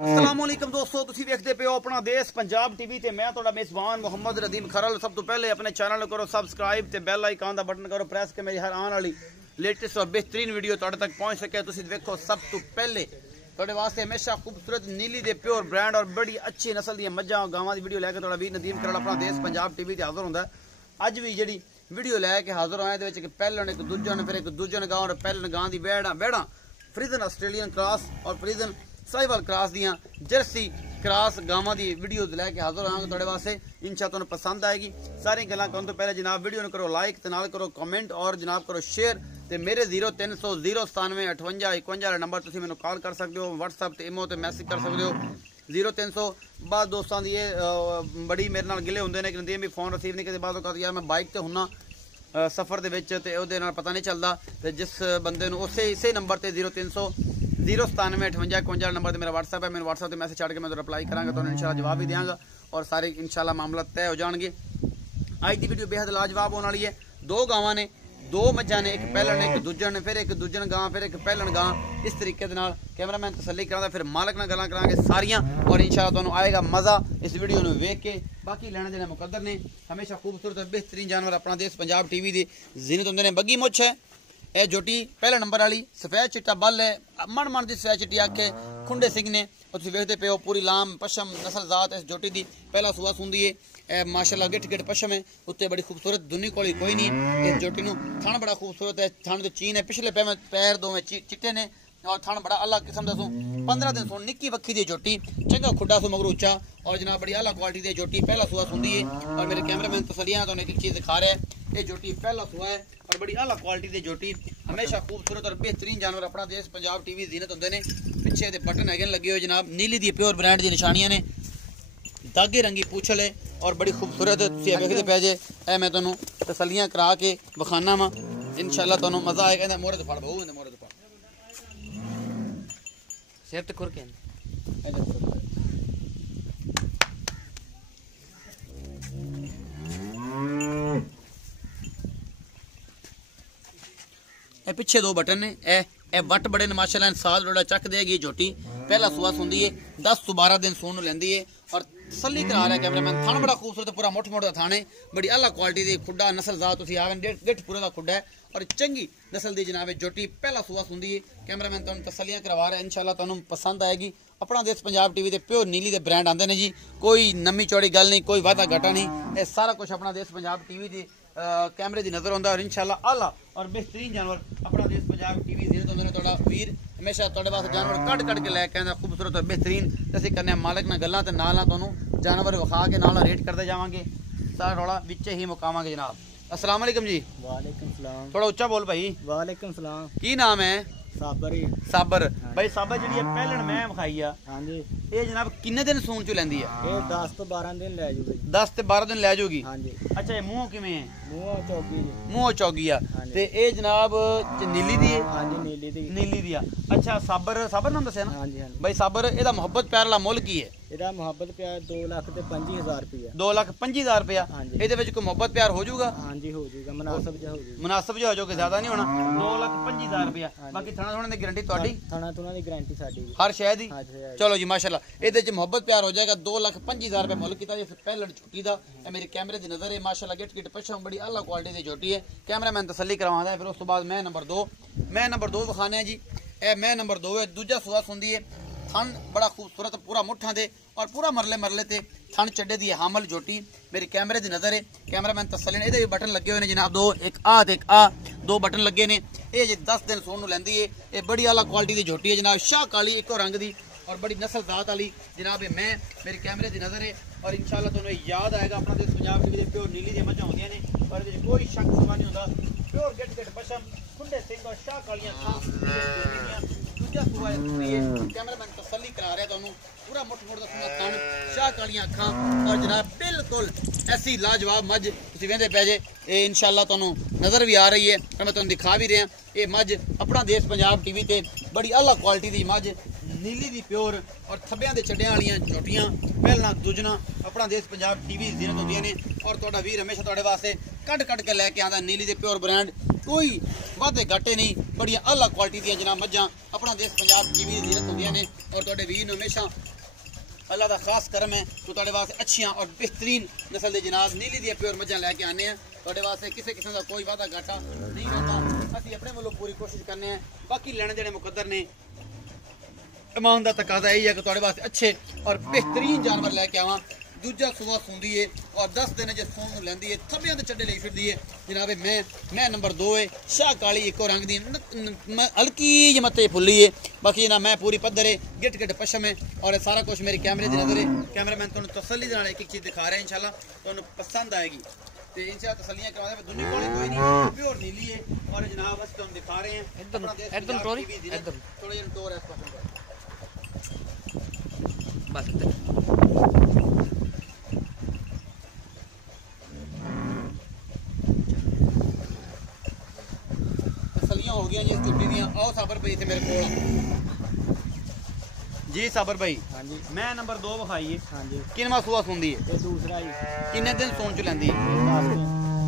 अस्सलामुअलैकुम दोस्तों, तुसी देखते पे हो अपना देश पंजाब टीवी ते मैं तुहाडा मेज़बान मोहम्मद रदीम खरल। सब तो पहले अपने चैनल करो सब्सक्राइब ते बेल आइकन दा बटन करो प्रेस के मेरी हर आने वाली लेटेस्ट और बेहतरीन वीडियो तुहाडे तक पहुंच सके। तुसी देखो सब तो पहले तुहाडे वास्ते हमेशा खूबसूरत नीली दे प्योर ब्रांड और बड़ी अच्छी नस्ल दी मज्जां गावां दी वीडियो लैके तुहाडा वीर नदीम खरल अपना देश पंजाब टीवी ते हाजिर हुंदा है। अज भी जिहड़ी वीडियो लैके हाजिर होए दे विच एक पैहलन एक दूजन फिर एक दूजन गां और पैहलन गां दी बैड़ा फ्रीजन ऑस्ट्रेलियन क्रॉस और फ्रीजन साहिवाल क्रॉस दियां जर्सी क्रॉस गावां दी वीडियो लैके हाजिर होवांगे तुहाडे वास्ते। इंशाअल्लाह तुहानूं पसंद आएगी। सारी गल्लां करन तो पहले जनाब वीडियो नूं करो लाइक ते नाल करो कमेंट और जनाब करो शेयर ते मेरे 0300 097 58 51 नंबर तुसीं मैनूं कॉल कर सकदे हो, WhatsApp ते इमो ते मैसेज कर सकदे हो 0300। बाद दोस्तां दी बड़ी मेरे नाल गिले हुंदे ने कि नदीम भी फोन रिसीव नहीं करदे। बाद कहते यार मैं बाइक ते हुन्ना सफ़र दे विच ते ओहदे नाल पता नहीं चलदा ते जिस बंदे नूं इसे नंबर ते 0300 097 58 51 नंबर मेरा WhatsApp है। मैं WhatsApp मैसेज छड़ के मैं रिप्लाई करांगा तो इंशाल्लाह जवाब भी देंगा और सारे इंशाल्लाह मामला तय हो जाएंगे। आज की वीडियो बेहद लाजवाब होने वाली है। दो गावां ने, दो मज्जां ने, एक पहलन एक दूजन फिर एक दूजन गां फिर एक पहलन गां। इस तरीके दे नाल कैमरामैन तसल्ली करांदा फिर मालक नाल गल्लां करांगे सारियां और इंशाल्लाह तुहानूं आएगा मज़ा इस वीडियो नूं वेख के। बाकी लेने देने मुकद्दर ने, हमेशा खूबसूरत और बेहतरीन जानवर अपना देश पंजाब टीवी दी जीनत हुंदे ने। बग्गी मुछ है यह जोटी पहला नंबर वाली सफेद चिट्टा बल है, मन की सफेद चिट्टी अख है, खुंडे सिंह ने और तुम वेखते पे हो पूरी लाम पशम नस्ल जात इस जोटी की पहला सुआ सुंदी है। माशाल्लाह गिट गिट पशम है, उत्ते बड़ी खूबसूरत दुनी कोली कोई नहीं। इस जोटी नूं थण बड़ा खूबसूरत है, थण तो चीन है, पिछले पैर दोवें चिट्टे ने और थण बड़ा अलग किस्म का सू 15 दिन सुन निक्की वक्खी दी जोटी चंगा खुडा सू मगर उच्चा और जनाब बड़ी अलग क्वालिटी दी जोटी पहला सुआ सुंदी है। और मेरे कैमरामैन तसलियां तो एक चीज़ दिखा रहे हैं, ये जोटी पहला सुआ है और बड़ी अलग क्वालिटी दी जोटी। हमेशा खूबसूरत और बेहतरीन जानवर अपना देश पंजाब टीवी जीनत होंदे ने। पिछे दे बटन है लगे हुए जनाब नीली दी प्योर ब्रांड दी निशानियां ने, धागे रंगी पूछल है और बड़ी खूबसूरत वेखते पे जे मैं तुहानूं तसलियां करा के विखाना वा। इंशाल्लाह तुहानूं मज़ा आएगा। मोहरे तो फड़ बहु मोहरे तो फड़ सिर ते खुर के पिछे दो बटन ने ए वट बड़े ने माशाल्लाह साल रोड़ा चक देगी। जोटी पहला सुआ सुंदी है, 10 से 12 दिन सून लेंदी है और तसल्ली करा रहा है कैमरामैन। थान बड़ा खूबसूरत पूरा मुठ मुठ का थान है, बड़ी अलग क्वालिटी दी खुडा नस्ल जात तुसीं आवन गिठ पूरे का खुडा है और चंगी नस्ल दी जनाब जोटी पहला सुआ सुंदी है। कैमरामैन तुहानूं तसल्लियां करवा रहा है, इंशाल्लाह तुहानूं पसंद आएगी। अपना देश पंजाब टीवी दे प्योर नीली दे ब्रांड आंदे ने जी, कोई नमी चौड़ी गल नहीं, कोई वादा घाटा नहीं, ये सारा कुछ अपना देश पंजाब टीवी दी कैमरे की नज़र आता और इंशाल्लाह आला और बेहतरीन जानवर अपना देश पंजाब टीवी जीनत होंदे ने। तुहाडा वीर हमेशा तुहाडे वास्ते जानवर कट के लैके आंदा खूबसूरत और बेहतरीन। असीं करने मालक नाल गल्लां ते नाल तुहानूं जानवर विखा के नाल रेट करते जावांगे। सारा थोड़ा विचे ही मुकावांगे जनाब। अस्सलाम वालेकुम जी। वालेकुम सलाम। थोड़ा उच्चा बोल भाई। वालेकुम सलाम। की नाम है? साबर ही। साबर भाई साबर जी पहलन मैं विखाई आ। हाँ जी। ये जनाब किन्ने दिन सून चो लैंदी है? ये 10 तो 12 दिन ले जूगी। 10 ते 12 दिन ले जाऊगी। हाँ जी। अच्छा ये मुंह किवें है? मुंह चौकी। मुंह चौगी आ ते ये जनाब नीली दी है? हाँ जी नीली दी। नीली दी आ। अच्छा साबर साबर नाम दस्या ना? हाँ जी हाँ जी। भाई साबर एदा मोहब्बत प्यार वाला मुल की है? ਇਹਦਾ ਮੁਹੱਬਤ ਪਿਆਰ 2,25,000 ਰੁਪਇਆ। 2,25,000 रुपया। ਹਾਂਜੀ। ਇਹਦੇ ਵਿੱਚ ਕੋਈ ਮੁਹੱਬਤ ਪਿਆਰ ਹੋ ਜਾਊਗਾ? ਹਾਂਜੀ ਹੋ ਜਾਊਗਾ, ਮੁਨਾਸਬ ਜਿਹਾ ਹੋ ਜਾਊਗਾ। ਮੁਨਾਸਬ ਜਿਹਾ ਹੋ ਜਾਊਗਾ, ਜ਼ਿਆਦਾ ਨਹੀਂ ਹੋਣਾ। 2,25,000 रुपया। ਬਾਕੀ ਥਣਾ ਥੋਣਾ ਦੀ ਗਾਰੰਟੀ ਤੁਹਾਡੀ? ਥਾਣਾ ਥੁਣਾ ਦੀ ਗਾਰੰਟੀ ਸਾਡੀ ਵੀ। ਹਰ ਸ਼ੈ ਦੀ? ਹਾਂ ਜੀ। ਚਲੋ ਜੀ ਮਾਸ਼ਾਅੱਲਾ ਇਹਦੇ ਚ ਮੁਹੱਬਤ ਪਿਆਰ ਹੋ ਜਾਏਗਾ। 2,25,000 रुपया ਮੁੱਲ ਕੀਤਾ ਜਿਸ ਪਹਿਲਣ ਛੁੱਟੀ ਦਾ। ਇਹ ਮੇਰੇ ਕੈਮਰੇ ਦੀ ਨਜ਼ਰ ਹੈ ਮਾਸ਼ਾਅੱਲਾ ਗਿਟ ਗਿਟ ਪਛਮ ਬੜੀ ਆਲਾ ਕੁਆਲਿਟੀ ਦੀ ਝੋਟੀ ਹੈ। ਕੈਮਰਾਮੈਨ ਤਸੱਲੀ ਕਰਵਾਉਂਦਾ ਹੈ। ਫਿਰ ਉਸ ਤੋਂ ਬਾਅਦ ਮੈਂ ਨੰਬਰ 2 ਵਿਖਾਣੇ ਆ ਜੀ। ਇਹ ਮੈਂ ਨੰਬਰ 2 ਹੈ, ਦੂਜਾ ਸੁਆ ਸੁੰਦੀ ਹੈ। थन बड़ा खूबसूरत पूरा मुठा दे और पूरा मरले ते थन चड्डे दी हामल जोटी मेरे कैमरे की नज़र है। कैमरामैन तसल्ली ने भी बटन लगे हुए हैं जनाब, दो एक आ दो बटन लगे ने। ये जे 10 दिन सोन लैंदी है। ये बड़ी आला क्वालिटी की जोटी है जनाब, शाह काली एको रंग की और बड़ी नस्ल जात वाली जनाब। मैं मेरे कैमरे की नज़र है और इंशाल्लाह तुहानूं याद आएगा अपना देश पंजाब टीवी प्योर नीली दी मझां होंदियां ने और कोई शक सवा नहीं होंदा। प्योर गिट गिट पशम खुंडे सिंह और शाह कालियां दूजा सुआ है। कैमरामैन तसल्ली करा रहा है पूरा मुठ मुठ का तन, शाह कालियां अखां और जनाब बिल्कुल ऐसी लाजवाब मझ तुसीं वेंदे पै जे। ये इंशाल्लाह तुहानूं नज़र भी आ रही है और मैं तुहानूं दिखा भी रहा। ये मझ अपना देश पंजाब टीवी ते बड़ी आला क्वालिटी की मझ नीली दी प्योर और थब्बियां दे चड्डियां वालियां झोटियां पहलना दूजना अपना देश पंजाब टीवी जीनत होंदियां ने। और तुहाडा वीर हमेशा तुहाडे वास्ते कट के लैके आंदा नीली दे प्योर ब्रांड कोई वादे घाटे नहीं, बड़िया आला क्वालिटी दी जनाब मज्जां अपना देश पंजाब टीवी दी जीरत होंदियां ने। और तुहाडे वीर नूं हमेशा अल्लाह का खास करम है तो तुहाडे वास्ते अच्छियां और बेहतरीन नस्ल दे जनाब नीली दी प्योर मज्जां लैके आने हैं तुहाडे वास्ते। किसी किस्म का कोई वादा घाटा नहीं होता, असीं अपने वालों पूरी कोशिश करने हैं। बाकी लेने देने मुकद्दर ने, ईमान दा तकाजा यही है कि तुहाडे वास्ते अच्छे और बेहतरीन जानवर लैके आवां। दूजा सूआ सूंदी है और 10 दिन जे सून नूं लैंदी है, थब्बियां दे चड्डे लई फिरदी है जनाबे। मैं नंबर 2 है, शाह काली इको रंग दी हल्की जी मत्ते फुल्ली है। बाकी जनाब मैं पूरी पद्धर है, गिट गिट पशम है और सारा कुछ मेरी कैमरे दी नजर है। कैमरामैन तुहानूं तसल्ली दे नाल एक चीज़ दिखा रहे हैं, इंशाल्लाह तुहानूं पसंद आएगी। तो इंशाल्लाह तसल्लियां करवा दे। दुनिया कोई कोई नहीं, प्योर नीली है और जनाब बस तुहानूं दिखा रहे हैं एकदम टोरी एकदम थोड़ा जिहा टोर है बस हो गया जी चुट्टी दियां। आओ साबर भाई थे मेरे को जी। साबर भाई हाँ जी, मैं नंबर 2 विखाई है। हाँ जी, किनवा सूआ सुनदी है ते दूसरा ही किन्ने दिन सोन च लैंदी है? 10 दिन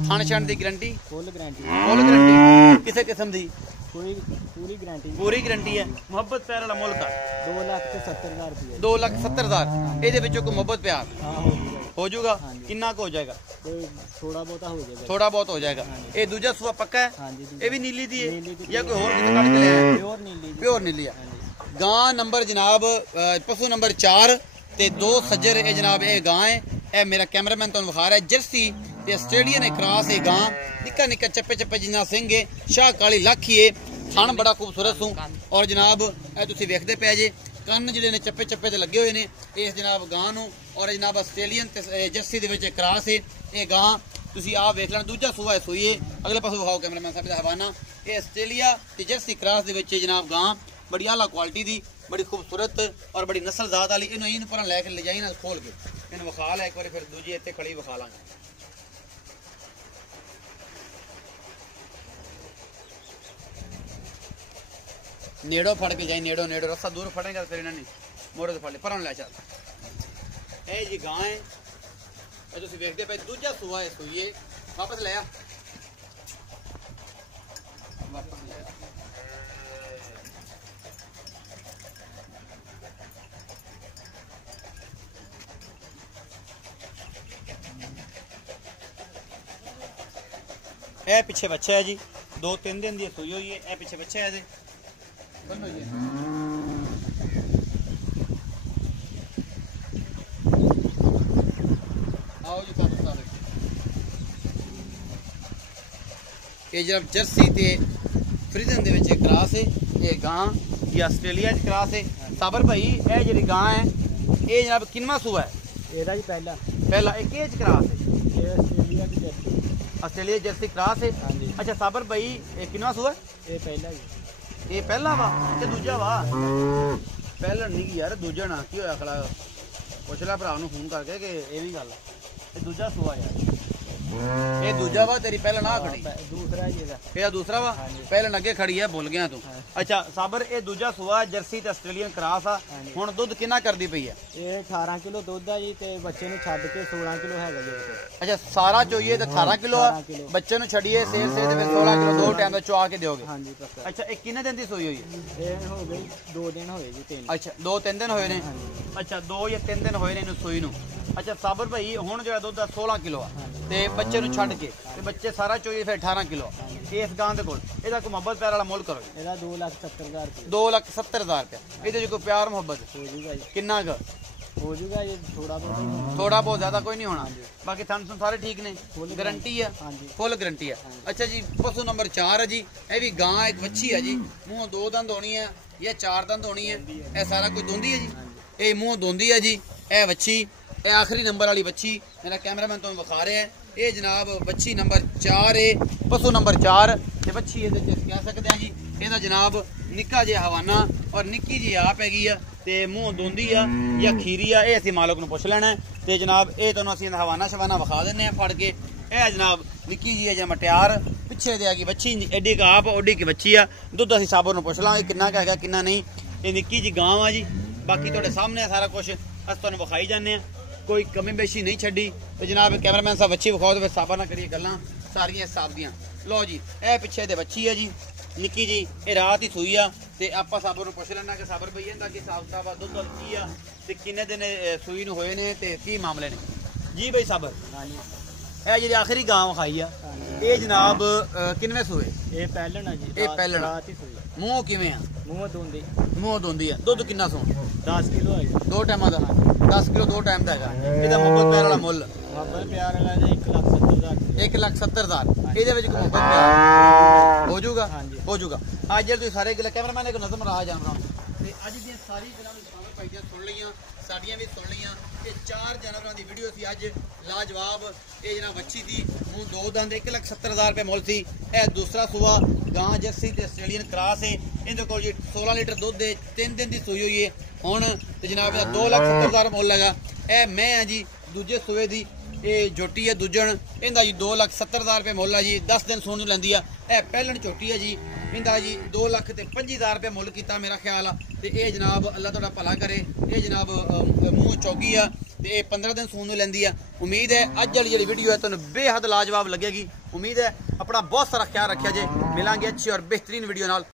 थान छान दी guarantee full guarantee, full guarantee किसे किस्म दी? कोई पूरी गारंटी। पूरी गारंटी है। मोहब्बत प्यार वाला मुल्क है 2,70,000 रुपये। 2,70,000 ਇਹਦੇ ਵਿੱਚੋਂ ਕੋਈ ਮੁਹੱਬਤ ਪਿਆਰ हाँ हो जाएगा? हाँ जी। किन्ना को हो जाएगा? कोई थोड़ा बहुत हो जाएगा। थोड़ा बहुत हो जाएगा। ये दूजा सूआ पक्का है? हाँ जी, ये भी नीली दी है नीली दी या कोई और किसे कट के ले आया? प्योर नीली जी। प्योर नीली है। हाँ जी, गां नंबर जनाब पशु नंबर 4 ते 2 सज्जर ये जनाब ये गां है। ये मेरा कैमरामैन तुहानूं विखा रहा है। जर्सी ते आस्ट्रेलियन क्रॉस है गां, निक्का निक्का चप्पे चप्पे जिन्ना सिंह है, शाह काली लख है, थण बड़ा खूबसूरत सूं। और जनाब ये तुसीं वेखदे पे जे ਕੰਨ ਜਿਹੜੇ ਨੇ ਚੱਪੇ ਚੱਪੇ ਤੇ ਲੱਗੇ ਹੋਏ ਨੇ ਇਸ ਜਨਾਬ ਗਾਂ ਨੂੰ। ਔਰ ਜਨਾਬ ਆਸਟ੍ਰੇਲੀਅਨ ਤੇ ਜਰਸੀ ਦੇ ਵਿੱਚ ਕ੍ਰਾਸ ਹੈ ਇਹ ਗਾਂ। ਤੁਸੀਂ ਆਹ ਵੇਖ ਲੈਣ, ਦੂਜਾ ਸੂਆ ਸੂਈ ਹੈ। ਅਗਲੇ ਪਾਸੇ ਵਿਖਾਓ ਕੈਮਰਾਮੈਨ ਸਾਹਿਬ ਦਾ ਹਵਾਨਾ। ਇਹ ਆਸਟ੍ਰੇਲੀਆ ਤੇ ਜਰਸੀ ਕ੍ਰਾਸ ਦੇ ਵਿੱਚ ਜਨਾਬ ਗਾਂ, ਬੜੀ ਆਲਾ ਕੁਆਲਿਟੀ ਦੀ, ਬੜੀ ਖੂਬਸੂਰਤ ਔਰ ਬੜੀ ਨਸਲਜ਼ਾਤ ਵਾਲੀ। ਇਹਨੂੰ ਪਰ ਲੈ ਕੇ ਲਿਜਾਈ ਨਾ ਖੋਲ ਕੇ ਇਹਨੂੰ ਵਿਖਾ ਲੈ ਇੱਕ ਵਾਰੀ, ਫਿਰ ਦੂਜੀ ਇੱਥੇ ਖੜੀ ਵਿਖਾ ਲਾਂਗੇ। नेड़ो फड़ के जाए, नेड़ो नेड़ो रस्सा दूर फड़ेगा फिर इन्होंने मोड़े तो फड़ ले पर लै चल। ए जी गां है, तुम वेखते पे दूजा सूआ है सूइए वापस ले आ। वापस ले आ। ए पिछे बच्चा है जी, 2-3 दिन की सूई हुई है। ए पिछे बच्चा है दे जब जर्सी ते फ्रीजन दे विच क्रॉस है ये गां, ये आस्ट्रेलिया च क्रॉस है। साबर भाई ये जी गां है ये जनाब किनवा सूआ है? ਇਹਦਾ ਜੀ ਪਹਿਲਾ एक च क्रॉस है? ਇਹ ਆਸਟ੍ਰੇਲੀਆ ਦੀ ਜਰਸੀ। आस्ट्रेलिया जर्सी क्रॉस है। हाँ जी। अच्छा साबर भाई ये किनवा सूआ है? ਇਹ ਪਹਿਲਾ ਜੀ। ये पहला वा ते दूजा वा? पहला नहीं की यार, दूजा ना की होया खड़ा पुछ लै भरा नूं फोन करके कि एवं गल ये दूजा सूआ यार। ये दूजा वा तेरी पहला ना खड़ी? दूसरा ही ਇਹਦਾ। ये दूसरा वा? हाँ जी। पहले अगे खड़ी है, भूल गया तू। हाँ। अच्छा साबर ये दूजा सूआ जर्सी ते आस्ट्रेलियन क्रॉस आ। हाँ जी। हुण दुध कितना करदी पई है? ਇਹ 18 ਕਿਲੋ ਦੁੱਧ ਆ ਜੀ ਤੇ ਬੱਚੇ ਨੂੰ ਛੱਡ ਕੇ 16 ਕਿਲੋ ਹੈਗਾ ਜੀ ਇਹਦੇ ਕੋਲ। अच्छा सारा चोइए तो 18 किलो है, 18 किलो। बच्चे नु छड़िए सेर से ते फिर 16 किलो दो टाइम दा चुआ के दोगे। हाँ जी पक्का। अच्छा एक किन्ने दिन दी सोई हुई है? ਇਹ ਹੋ ਗਈ 2 ਦਿਨ ਹੋਏ ਜੀ 3। अच्छा 2-3 दिन होए ने। हाँ जी। अच्छा 2 या 3 दिन होए ने इनु सोई नु। अच्छा साबर भाई हुण जेड़ा दुध 16 किलो आ ते बच्चे नु छड़ के ते बच्चे सारा चोइए फिर 18 किलो इस गां दे कोल एदा कोई मोहब्बत प्यार वाला मुल करो। ਇਹਦਾ 2,70,000 रुपये 2,70,000 रुपया ਇਹਦੇ जो कोई प्यार मोहब्बत हो जूगा जी। किन्ना क हो जूगा ये थोड़ा बहुत ही होना। थोड़ा बहुत ज्यादा कोई नहीं होना। बाकी थन सुन सारे ठीक ने, फुल गारंटी है? हाँ जी। फुल गारंटी है। अच्छा जी पशु नंबर 4 है जी, ये भी गां एक बच्ची है जी, मुंह 2 दंद होनी है या 4 दंद होनी है, ये सारा कुछ दोंदी है जी। ये मुंह दोंदी है जी, ये बच्ची ये आखिरी नंबर वाली बच्ची मेरा कैमरामैन तुम विखा रहे हैं। ये जनाब बच्ची नंबर 4 है, पशु नंबर 4 ते बच्ची ये कह सकते हैं जी। ਇਹਦਾ जनाब निक्का जिहा हवाना और निक्की जी आप हैगी आ ते मूँह दोंदी आ या खीरी आ, ये असीं मालक नूं पुछ लेना है। ते जनाब ये तुहानूं असीं हवाना शवाना विखा दिंदे आ फड़ के। ਇਹ जनाब निक्की जी है जी मटियार पिछे दे गई बच्ची एडी का आप ओडी की बच्ची आ। दुध असीं साबर नूं पुछ लांगे किन्ना का हैगा किन्ना नहीं। ये निक्की जी गांव आ जी, बाकी तुहाडे सामने सारा कुछ अस तुहानूं विखाई जाने कोई कमी बेशी नहीं छड्डी। तो जनाब कैमरामैन साहब बच्ची विखाओ तो फिर साबा ना करिए गल्लां सारियां हिसाब दियां। ਲਓ ਜੀ ਇਹ ਪਿੱਛੇ ਦੇ ਬੱਚੀ ਹੈ ਜੀ ਨਿੱਕੀ ਜੀ, ਇਹ ਰਾਤ ਹੀ ਸੂਈ ਆ ਤੇ ਆਪਾਂ ਸਾਬਰ ਨੂੰ ਪੁੱਛ ਲੈਣਾ ਕਿ ਸਾਬਰ ਭਈ ਇਹਦਾ ਕੀ ਹਿਸਾਬ ਕਿਤਾਬ ਆ, ਦੁੱਧ ਕੀ ਆ ਤੇ ਕਿੰਨੇ ਦਿਨ ਸੂਈ ਨੂੰ ਹੋਏ ਨੇ ਤੇ ਕੀ ਮਾਮਲੇ ਨੇ ਜੀ ਬਈ ਸਾਬਰ। ਹਾਂਜੀ ਇਹ ਜਿਹੜੀ ਆਖਰੀ ਗਾਂ ਖਾਈ ਆ ਇਹ ਜਨਾਬ ਕਿੰਨਵੇਂ ਸੂਏ? ਇਹ ਪਹਿਲਣ ਆ ਜੀ, ਇਹ ਪਹਿਲਣ। ਰਾਤ ਹੀ ਸੂਈ। ਮੂੰਹ ਕਿਵੇਂ ਆ? ਮੂੰਹ ਦੋਂਦੀ ਮੂੰਹ ਦੋਂਦੀ ਆ। ਦੁੱਧ ਕਿੰਨਾ ਸੋਣ? 10 ਕਿਲੋ ਹੈ ਜੀ। 2 ਟਾਈਮਾਂ ਦਾ 10 ਕਿਲੋ 2 ਟਾਈਮ ਦਾ ਹੈਗਾ। ਇਹਦਾ ਮੁਹੱਬਤ ਪਿਆਰ ਵਾਲਾ ਮੁੱਲ ਬਾਬਾ ਪਿਆਰ ਵਾਲਾ ਜੀ 1,70,000। 1,70,000 ਇਹਦੇ ਵਿੱਚ ਕੋਈ ਮੁਹੱਬਤ ਪਿਆਰ ਹੋ ਜਾਊਗਾ? ਹਾਂਜੀ। ਹੋ ਜਾਊਗਾ। ਅੱਜ ਜਿਹੜੇ ਤੁਸੀਂ ਸਾਰੇ ਕੈਮਰਾਮੈਨ ਇੱਕ ਨਜ਼ਮ ਰਾਜ ਜਾਨਵਰਾਂ ਤੇ ਅੱਜ ਦੀਆਂ ਸਾਰੀ ਗੱਲਾਂ ਨੂੰ ਸਾਹਮਣੇ ਪਾਈਆਂ ਸੁਣ ਲਈਆਂ, ਸਾਡੀਆਂ ਵੀ ਸੁਣ ਲਈਆਂ। ਇਹ 4 ਜਾਨਵਰਾਂ ਦੀ ਵੀਡੀਓ ਸੀ ਅੱਜ ਲਾਜਵਾਬ। ਇਹ ਜਿਹੜਾ ਵੱਛੀ ਸੀ ਮੂੰਹ 2 ਦੰਦ 1,70,000 ਰੁਪਏ ਮੁੱਲ ਸੀ। ਇਹ ਦੂਸਰਾ ਸੂਆ ਗਾਂ ਜਰਸੀ ਤੇ ਆਸਟ੍ਰੇਲੀਅਨ ਕ੍ਰਾਸ ਹੈ। ਇਹਦੇ ਕੋਲ ਜੀ 16 ਲੀਟਰ ਦੁੱਧ ਹੈ, 3 ਦਿਨ ਦੀ ਸੂਈ ਹੋਈ ਹੈ ਹੁਣ ਤੇ ਜਨਾਬ ਇਹਦਾ 2,70,000 ਮੁੱਲ ਹੈਗਾ। ਇਹ ਮੈਂ ਆ ਜੀ ਦੂਜੇ ਸੂਏ ਦੀ, ਇਹ ਝੋਟੀ ਹੈ ਦੂਜਣ, ਇਹਦਾ ਜੀ 2,70,000 ਰੁਪਏ ਮੁੱਲ ਹੈ ਜੀ। 10 ਦਿਨ ਸੂਣ ਨੂੰ ਲੈਂਦੀ ਆ। ਇਹ ਪਹਿਲਣ ਝੋਟੀ ਹੈ ਜੀ, ਇਹਦਾ ਜੀ 2,25,000 ਰੁਪਏ ਮੁੱਲ ਕੀਤਾ ਮੇਰਾ ਖਿਆਲ ਆ। ਤੇ ਇਹ ਜਨਾਬ ਅੱਲਾ ਤੁਹਾਡਾ ਭਲਾ ਕਰੇ। ਇਹ ਜਨਾਬ ਮੂੰਹ ਚੌਗੀ ਆ ਤੇ ਇਹ 15 ਦਿਨ ਸੂਣ ਨੂੰ ਲੈਂਦੀ ਆ। ਉਮੀਦ ਹੈ ਅੱਜ ਵਾਲੀ ਜਿਹੜੀ ਵੀਡੀਓ ਹੈ ਤੁਹਾਨੂੰ ਬੇਹੱਦ ਲਾਜਵਾਬ ਲੱਗੇਗੀ। ਉਮੀਦ ਹੈ ਆਪਣਾ ਬਹੁਤ ਸਾਰਾ ਖਿਆਲ ਰੱਖਿਆ ਜੇ। ਮਿਲਾਂਗੇ ਅੱਛੀ ਔਰ ਬਿਹਤਰੀਨ ਵੀਡੀਓ ਨਾਲ।